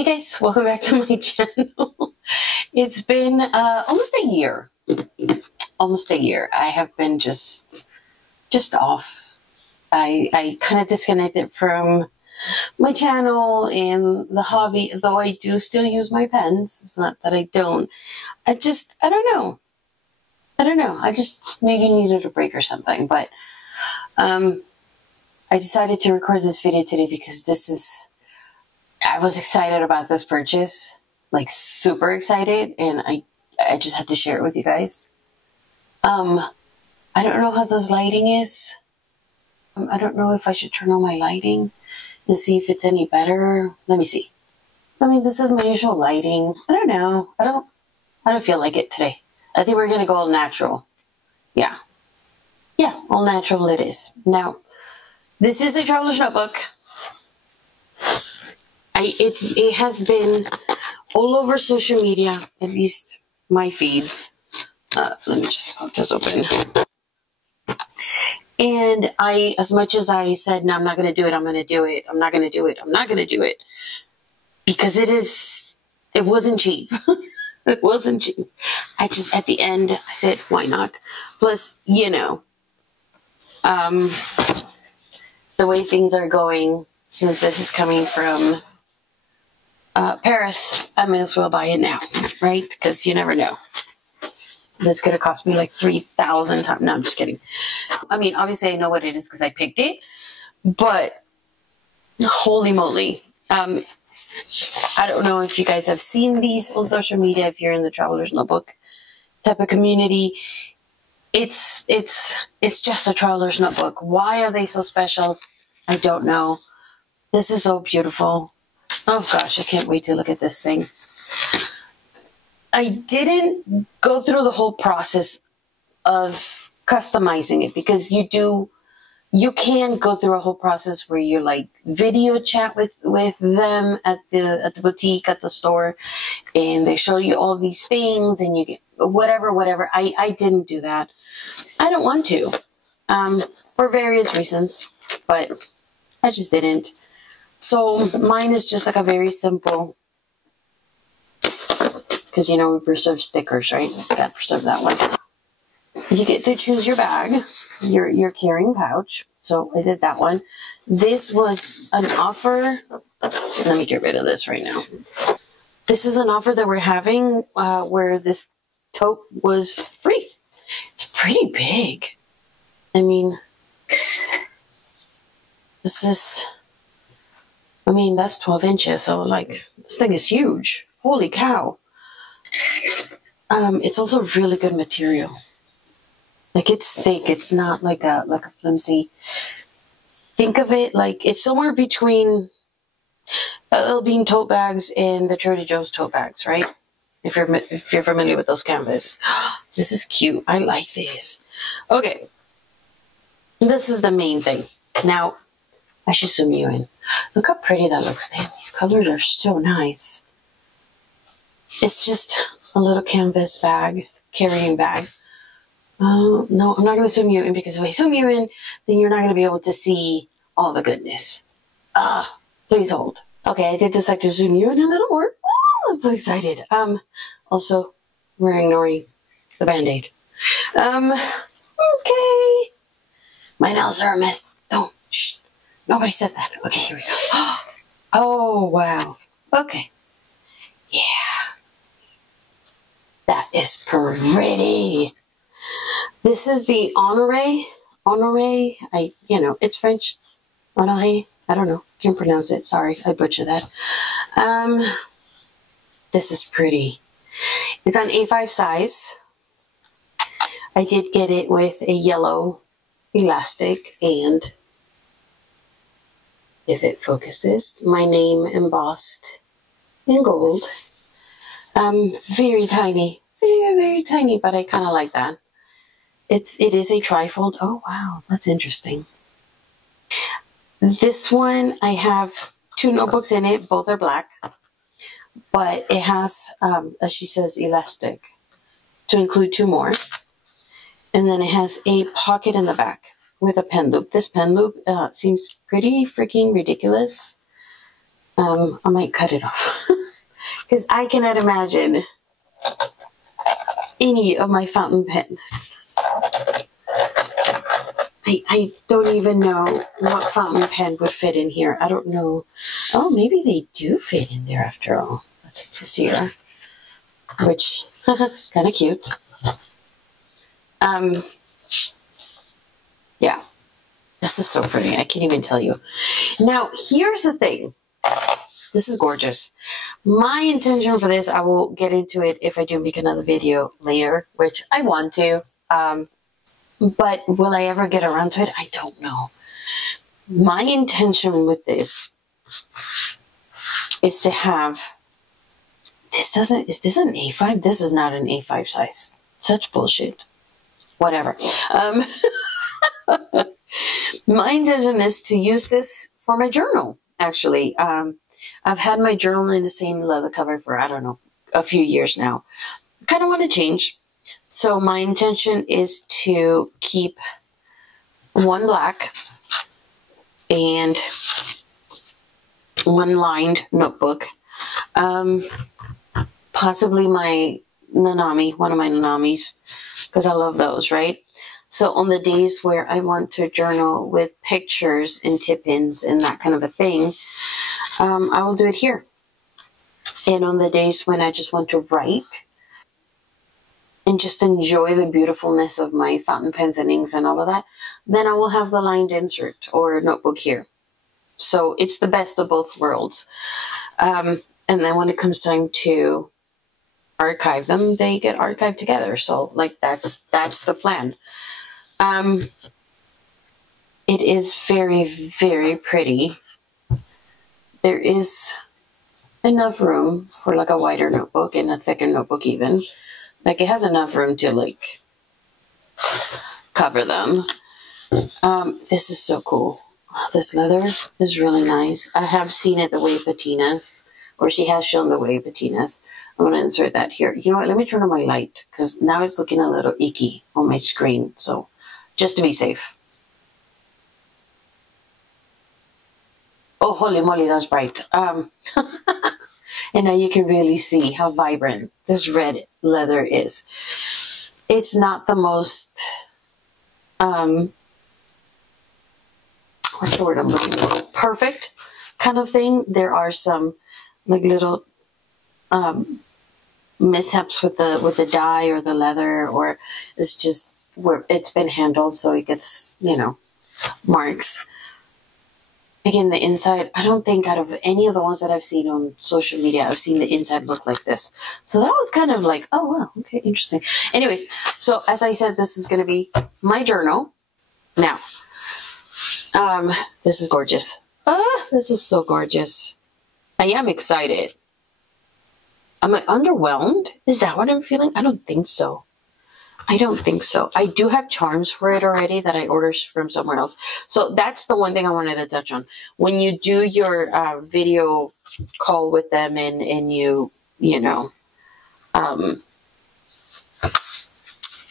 Hey guys, welcome back to my channel. It's been almost a year. Almost a year. I have been just off. I kind of disconnected from my channel and the hobby, though I do still use my pens. It's not that I don't. I don't know. I just maybe needed a break or something. But I decided to record this video today because I was excited about this purchase, like super excited, and I just had to share it with you guys. I don't know how this lighting is. I don't know if I should turn on my lighting and see if it's any better. Let me see. I mean, this is my usual lighting. I don't know. I don't feel like it today. I think we're gonna go all natural. Yeah, all natural it is. Now, this is a traveler's notebook. It has been all over social media, at least my feeds. Let me just pop this open. And as much as I said, no, I'm not going to do it, I'm going to do it, I'm not going to do it, I'm not going to do it. Because it wasn't cheap. It wasn't cheap. At the end, I said, why not? Plus, you know, the way things are going, since this is coming from Paris, I may as well buy it now, right? Because you never know. This could have cost me like 3,000 times. No, I'm just kidding. I mean, obviously I know what it is because I picked it, but holy moly. I don't know if you guys have seen these on social media, if you're in the Traveler's Notebook type of community. It's just a Traveler's Notebook. Why are they so special? I don't know. This is so beautiful. Oh gosh, I can't wait to look at this thing. I didn't go through the whole process of customizing it because you can go through a whole process where you like video chat with them at the boutique, at the store, and they show you all these things and you get whatever. I didn't do that. I don't want to, for various reasons, but I just didn't. So mine is just like a very simple, because you know we preserve stickers, right? Gotta preserve that one. You get to choose your bag, your carrying pouch. So I did that one. This was an offer. Let me get rid of this right now. This is an offer that we're having where this tote was free. It's pretty big. I mean, that's 12 inches, so like this thing is huge. Holy cow. It's also really good material. Like it's thick. It's not like a flimsy. Think of it like it's somewhere between L Bean tote bags and the Trader Joe's tote bags, right? If you're familiar with those canvas. This is cute. I like this. Okay. This is the main thing. Now, I should zoom you in. Look how pretty that looks. Damn, these colors are so nice. It's just a little canvas bag, carrying bag. No, I'm not going to zoom you in because if I zoom you in, then you're not going to be able to see all the goodness. Please hold. Okay, I did decide to zoom you in a little more. Oh, I'm so excited. Also, we're ignoring the Band-Aid. Okay. My nails are a mess. Don't. Shh. Nobody said that. Okay, here we go. Oh, wow. Okay. Yeah. That is pretty. This is the Honoré. It's French. Honoré. I don't know. Can't pronounce it. Sorry, I butchered that. This is pretty. It's an A5 size. I did get it with a yellow elastic and, if it focuses, my name embossed in gold. Very tiny. Very tiny, but I kind of like that. It is a trifold. Oh, wow. That's interesting. This one, I have 2 notebooks in it. Both are black. But it has, as she says, elastic to include 2 more. And then it has a pocket in the back with a pen loop. This pen loop seems pretty freaking ridiculous. I might cut it off because I cannot imagine any of my fountain pens. I don't even know what fountain pen would fit in here. I don't know. Oh, maybe they do fit in there after all. Let's take this here, which kind of cute. Yeah, this is so pretty. I can't even tell you. Now, here's the thing. This is gorgeous. My intention for this, I will get into it if I do make another video later, which I want to. But will I ever get around to it? I don't know. My intention with this is to have, is this an A5? This is not an A5 size. Such bullshit. Whatever. My intention is to use this for my journal, actually. I've had my journal in the same leather cover for, I don't know, a few years now. I kind of want to change. So my intention is to keep one black and one lined notebook. Possibly my Nanami, one of my Nanamis, because I love those, right? So on the days where I want to journal with pictures and tip-ins and that kind of a thing, I will do it here. And on the days when I just want to write and just enjoy the beautifulness of my fountain pens and inks and all of that, then I will have the lined insert or notebook here. So it's the best of both worlds. And then when it comes time to archive them, they get archived together. So like that's the plan. It is very, very pretty. There is enough room for like a wider notebook and a thicker notebook even. Like it has enough room to like cover them. This is so cool. Oh, this leather is really nice. I have seen it the way patinas, or she has shown the way patinas. I'm going to insert that here. You know what? Let me turn on my light because now it's looking a little icky on my screen. So just to be safe. Oh, holy moly, that's bright. And now you can really see how vibrant this red leather is. It's not the most, what's the word I'm looking for? Perfect kind of thing. There are some like little mishaps with the dye or the leather, or it's just where it's been handled, so it gets, you know, marks. Again, the inside, I don't think out of any of the ones that I've seen on social media, I've seen the inside look like this. So that was kind of like, oh, wow, okay, interesting. Anyways, so as I said, this is going to be my journal. Now, this is gorgeous. Oh, this is so gorgeous. I am excited. Am I underwhelmed? Is that what I'm feeling? I don't think so. I don't think so. I do have charms for it already that I ordered from somewhere else. So that's the one thing I wanted to touch on. When you do your video call with them and you know,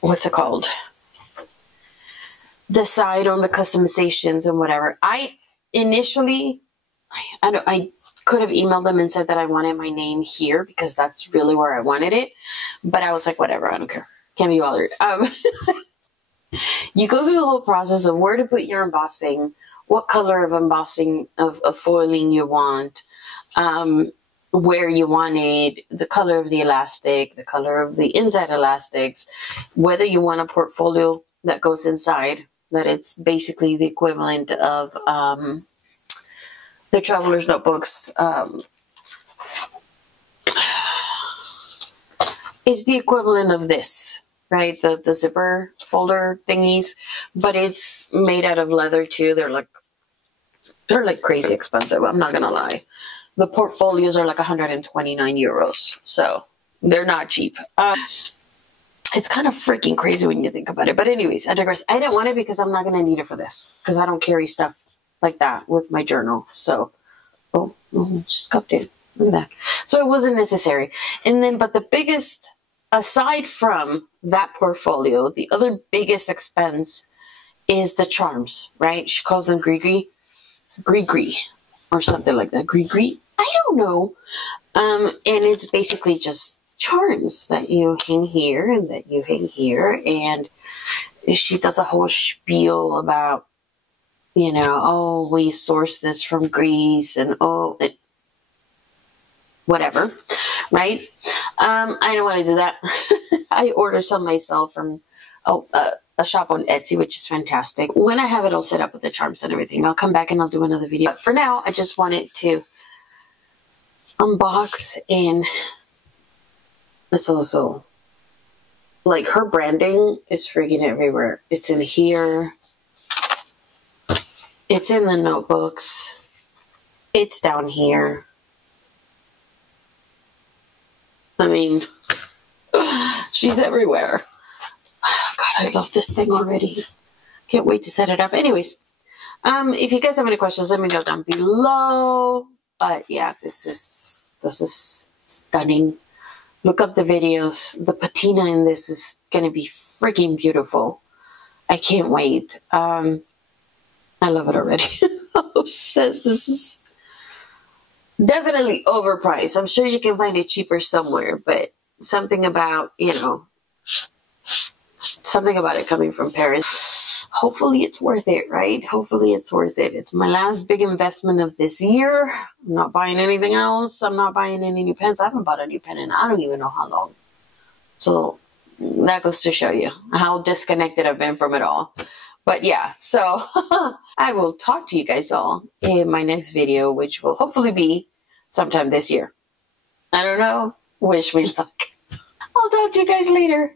what's it called? Decide on the customizations and whatever. I could have emailed them and said that I wanted my name here because that's really where I wanted it. But I was like, whatever, I don't care. Can't be bothered. You go through the whole process of where to put your embossing, what color of embossing, of foiling you want, where you want it, the color of the elastic, the color of the inside elastics, whether you want a portfolio that goes inside, that it's basically the equivalent of the traveler's notebooks. It's the equivalent of this, right? The zipper folder thingies, but it's made out of leather too. They're like crazy expensive. I'm not gonna lie. The portfolios are like 129 euros, so they're not cheap. It's kind of freaking crazy when you think about it. But anyways, I digress. I didn't want it because I'm not gonna need it for this because I don't carry stuff like that with my journal. So, oh, just got it. Look at that. So it wasn't necessary. And then, but the biggest, aside from that portfolio, the other biggest expense is the charms, right? She calls them gris-gris, or something like that. Gris-gris. I don't know. And it's basically just charms that you hang here and that you hang here. And she does a whole spiel about, you know, oh, we source this from Greece and whatever, right? I don't want to do that. I order some myself from a shop on Etsy, which is fantastic. When I have it all set up with the charms and everything, I'll come back and I'll do another video. But for now, I just wanted to unbox, and it's also like her branding is freaking everywhere. It's in here. It's in the notebooks. It's down here. I mean, she's everywhere. God, I love this thing already. Can't wait to set it up. Anyways, if you guys have any questions, let me know down below. But yeah, this is stunning. Look up the videos. The patina in this is gonna be freaking beautiful. I can't wait. I love it already. She says this is definitely overpriced. I'm sure you can find it cheaper somewhere, but something about, you know, something about it coming from Paris. Hopefully it's worth it, right? Hopefully it's worth it. It's my last big investment of this year. I'm not buying anything else. I'm not buying any new pens. I haven't bought a new pen in I don't even know how long. So that goes to show you how disconnected I've been from it all. But yeah, so I will talk to you guys all in my next video, which will hopefully be sometime this year. I don't know. Wish me luck. I'll talk to you guys later.